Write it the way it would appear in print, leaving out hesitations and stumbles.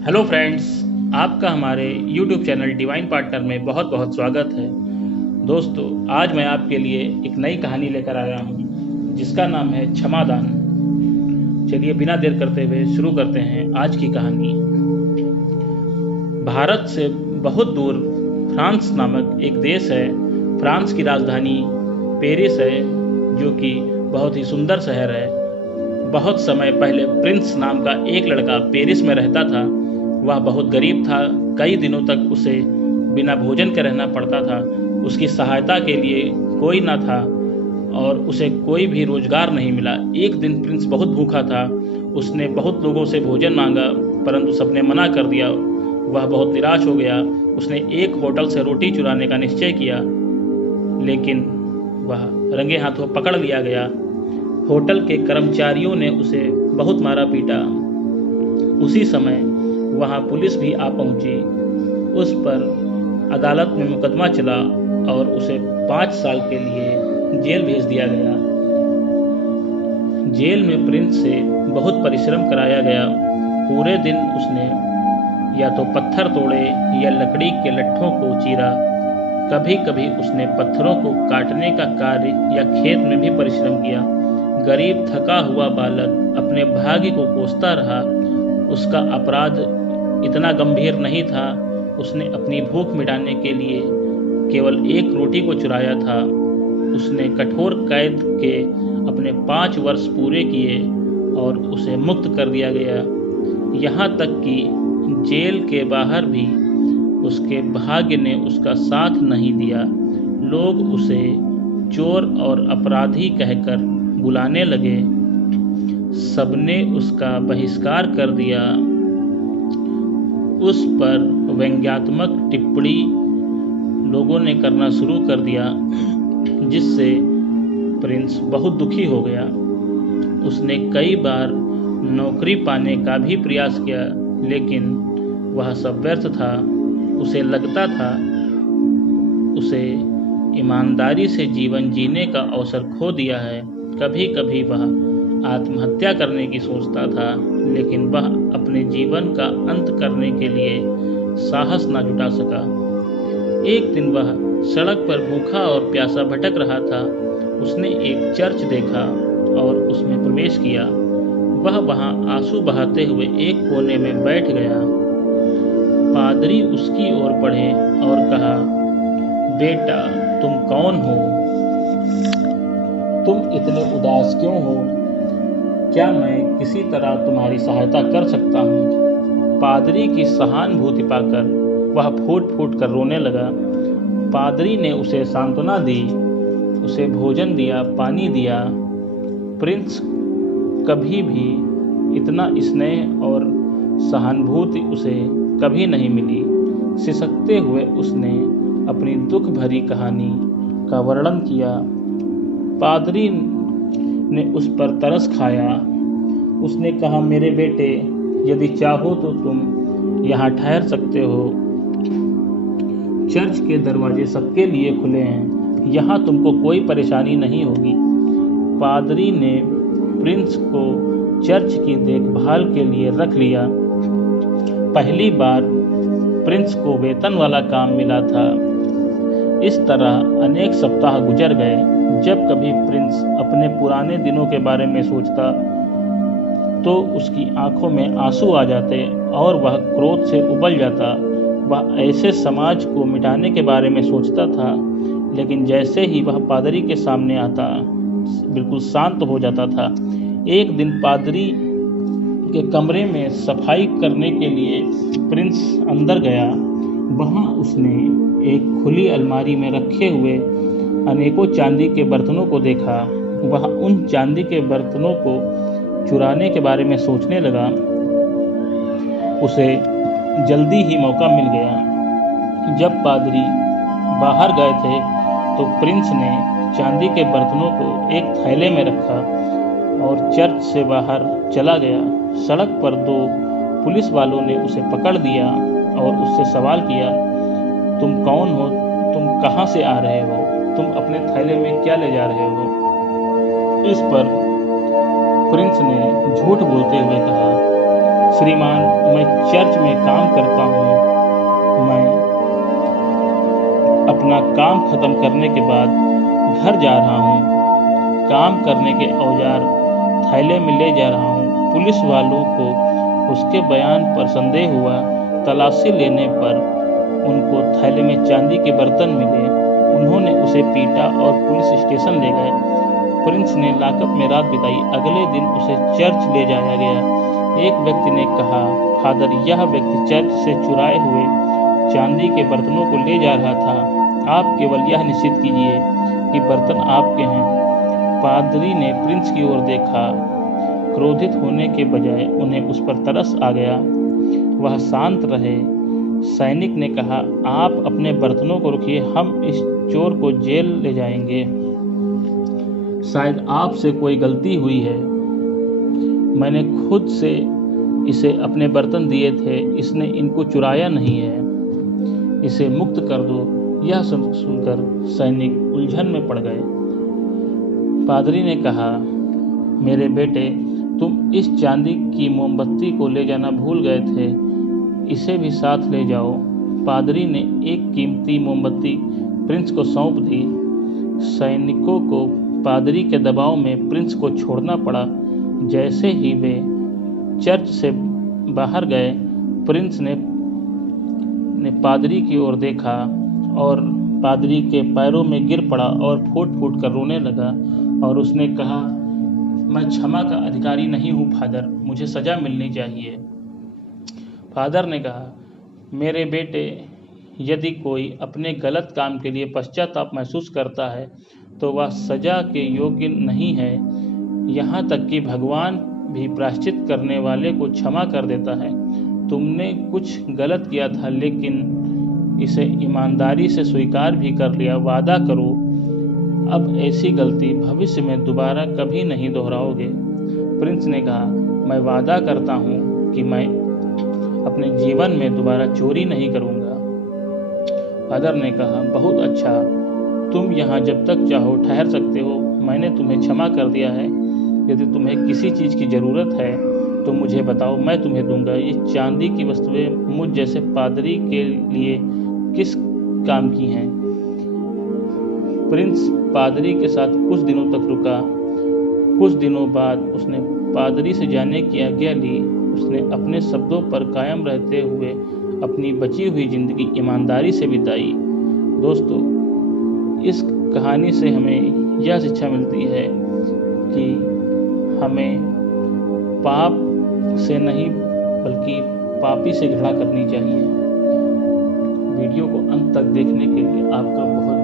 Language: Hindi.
हेलो फ्रेंड्स, आपका हमारे YouTube चैनल डिवाइन पार्टनर में बहुत बहुत स्वागत है। दोस्तों, आज मैं आपके लिए एक नई कहानी लेकर आया हूँ जिसका नाम है क्षमादान। चलिए बिना देर करते हुए शुरू करते हैं आज की कहानी। भारत से बहुत दूर फ्रांस नामक एक देश है। फ्रांस की राजधानी पेरिस है, जो कि बहुत ही सुंदर शहर है। बहुत समय पहले प्रिंस नाम का एक लड़का पेरिस में रहता था। वह बहुत गरीब था। कई दिनों तक उसे बिना भोजन के रहना पड़ता था। उसकी सहायता के लिए कोई न था और उसे कोई भी रोजगार नहीं मिला। एक दिन प्रिंस बहुत भूखा था। उसने बहुत लोगों से भोजन मांगा, परंतु सबने मना कर दिया। वह बहुत निराश हो गया। उसने एक होटल से रोटी चुराने का निश्चय किया, लेकिन वह रंगे हाथों पकड़ लिया गया। होटल के कर्मचारियों ने उसे बहुत मारा पीटा। उसी समय वहां पुलिस भी आ पहुंची। उस पर अदालत में मुकदमा चला और उसे 5 साल के लिए जेल भेज दिया गया। जेल में प्रिंस से बहुत परिश्रम कराया गया। पूरे दिन उसने या तो पत्थर तोड़े या लकड़ी के लट्ठों को चीरा। कभी कभी उसने पत्थरों को काटने का कार्य या खेत में भी परिश्रम किया। गरीब थका हुआ बालक अपने भाग्य को कोसता रहा। उसका अपराध इतना गंभीर नहीं था। उसने अपनी भूख मिटाने के लिए केवल एक रोटी को चुराया था। उसने कठोर कैद के अपने 5 वर्ष पूरे किए और उसे मुक्त कर दिया गया। यहाँ तक कि जेल के बाहर भी उसके भाग्य ने उसका साथ नहीं दिया। लोग उसे चोर और अपराधी कहकर बुलाने लगे। सबने उसका बहिष्कार कर दिया। उस पर व्यंग्यात्मक टिप्पणी लोगों ने करना शुरू कर दिया, जिससे प्रिंस बहुत दुखी हो गया। उसने कई बार नौकरी पाने का भी प्रयास किया, लेकिन वह सब व्यर्थ था। उसे लगता था उसे ईमानदारी से जीवन जीने का अवसर खो दिया है। कभी कभी वह आत्महत्या करने की सोचता था, लेकिन वह अपने जीवन का अंत करने के लिए साहस न जुटा सका। एक दिन वह सड़क पर भूखा और प्यासा भटक रहा था। उसने एक चर्च देखा और उसमें प्रवेश किया। वह वहां आंसू बहाते हुए एक कोने में बैठ गया। पादरी उसकी ओर बढ़े और कहा, बेटा, तुम कौन हो? तुम इतने उदास क्यों हो? क्या मैं किसी तरह तुम्हारी सहायता कर सकता हूँ? पादरी की सहानुभूति पाकर वह फूट फूट कर रोने लगा। पादरी ने उसे सांत्वना दी, उसे भोजन दिया, पानी दिया। प्रिंस कभी भी इतना स्नेह और सहानुभूति उसे कभी नहीं मिली। सिसकते हुए उसने अपनी दुख भरी कहानी का वर्णन किया। पादरी ने उस पर तरस खाया। उसने कहा, मेरे बेटे, यदि चाहो तो तुम यहाँ ठहर सकते हो। चर्च के दरवाजे सबके लिए खुले हैं। यहाँ तुमको कोई परेशानी नहीं होगी। पादरी ने प्रिंस को चर्च की देखभाल के लिए रख लिया। पहली बार प्रिंस को वेतन वाला काम मिला था। इस तरह अनेक सप्ताह गुजर गए। जब कभी प्रिंस अपने पुराने दिनों के बारे में सोचता तो उसकी आंखों में आंसू आ जाते और वह क्रोध से उबल जाता। वह ऐसे समाज को मिटाने के बारे में सोचता था, लेकिन जैसे ही वह पादरी के सामने आता, बिल्कुल शांत हो जाता था। एक दिन पादरी के कमरे में सफाई करने के लिए प्रिंस अंदर गया। वहां उसने एक खुली अलमारी में रखे हुए अनेकों चांदी के बर्तनों को देखा। वह उन चांदी के बर्तनों को चुराने के बारे में सोचने लगा। उसे जल्दी ही मौका मिल गया। जब पादरी बाहर गए थे तो प्रिंस ने चांदी के बर्तनों को एक थैले में रखा और चर्च से बाहर चला गया। सड़क पर 2 पुलिस वालों ने उसे पकड़ दिया और उससे सवाल किया, तुम कौन हो? तुम कहाँ से आ रहे हो? तुम अपने थैले में क्या ले जा रहे हो? इस पर प्रिंस ने झूठ बोलते हुए कहा, श्रीमान, मैं चर्च में काम करता हूँ। मैं अपना काम खत्म करने के बाद घर जा रहा हूँ। काम करने के औजार थैले में ले जा रहा हूँ। पुलिस वालों को उसके बयान पर संदेह हुआ। तलाशी लेने पर उनको थैले में चांदी के बर्तन मिले। उन्होंने उसे पीटा और पुलिस स्टेशन ले गए। प्रिंस ने लॉकअप में रात बिताई। अगले दिन उसे चर्च ले जाया गया। एक व्यक्ति ने कहा, फादर, यह व्यक्ति चर्च से चुराए हुए चांदी के बर्तनों को ले जा रहा था। आप केवल यह निश्चित कीजिए कि बर्तन आपके हैं। पादरी ने प्रिंस की ओर देखा। क्रोधित होने के बजाय उन्हें उस पर तरस आ गया। वह शांत रहे। सैनिक ने कहा, आप अपने बर्तनों को रखिए, हम इस चोर को जेल ले जाएंगे। शायद आपसे कोई गलती हुई है। मैंने खुद से इसे अपने बर्तन दिए थे। इसने इनको चुराया नहीं है। इसे मुक्त कर दो। यह सुनकर सैनिक उलझन में पड़ गए। पादरी ने कहा, मेरे बेटे, तुम इस चांदी की मोमबत्ती को ले जाना भूल गए थे। इसे भी साथ ले जाओ। पादरी ने एक कीमती मोमबत्ती प्रिंस को सौंप दी। सैनिकों को पादरी के दबाव में प्रिंस को छोड़ना पड़ा। जैसे ही वे चर्च से बाहर गए, प्रिंस ने पादरी की ओर देखा और पादरी के पैरों में गिर पड़ा और फूट फूट कर रोने लगा और उसने कहा, मैं क्षमा का अधिकारी नहीं हूँ फादर, मुझे सजा मिलनी चाहिए। फादर ने कहा, मेरे बेटे, यदि कोई अपने गलत काम के लिए पश्चाताप महसूस करता है तो वह सजा के योग्य नहीं है। यहाँ तक कि भगवान भी प्रायश्चित करने वाले को क्षमा कर देता है। तुमने कुछ गलत किया था, लेकिन इसे ईमानदारी से स्वीकार भी कर लिया। वादा करो अब ऐसी गलती भविष्य में दोबारा कभी नहीं दोहराओगे। प्रिंस ने कहा, मैं वादा करता हूँ कि मैं अपने जीवन में दोबारा चोरी नहीं करूँगा। फादर ने कहा, बहुत अच्छा, तुम यहाँ जब तक चाहो ठहर सकते हो। मैंने तुम्हें क्षमा कर दिया है। यदि तुम्हें किसी चीज़ की ज़रूरत है तो मुझे बताओ, मैं तुम्हें दूंगा। ये चांदी की वस्तुएं मुझ जैसे पादरी के लिए किस काम की हैं? प्रिंस पादरी के साथ कुछ दिनों तक रुका। कुछ दिनों बाद उसने पादरी से जाने की आज्ञा ली। उसने अपने शब्दों पर कायम रहते हुए अपनी बची हुई जिंदगी ईमानदारी से बिताई। दोस्तों, इस कहानी से हमें यह शिक्षा मिलती है कि हमें पाप से नहीं बल्कि पापी से घृणा करनी चाहिए। वीडियो को अंत तक देखने के लिए आपका बहुत